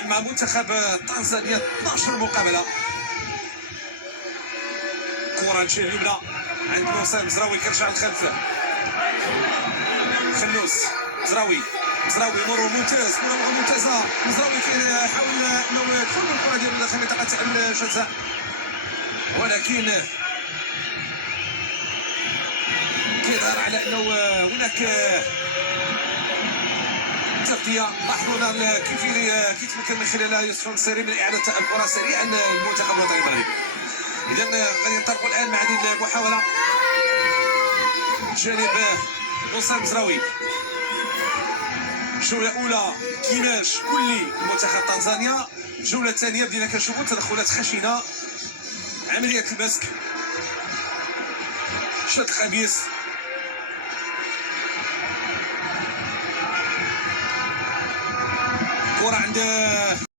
مع منتخب تنزانيا 12 مقابله. كره الجهه اليمنى عند موسى مزراوي كيرجع للخلف. خنوس مزراوي مرور ممتاز، مره ممتازه. مزراوي كيحاول انه يدخل بالكره ديالو داخل منطقه الجزاء، ولكن كيظهر على انه هناك تغطيه. لاحظوا هنا كيف يمكن من خلالها يوسف النصيري من اعاده الكره سريعا للمنتخب الوطني المغربي. اذا غادي ننطلقوا الان مع هذه المحاوله جانب موسى مزراوي. جوله اولى كيماش كلي منتخب تنزانيا. الجوله الثانيه بدينا كنشوفوا تدخلات خشنه، عمليه المسك، شد خبيث. كره عند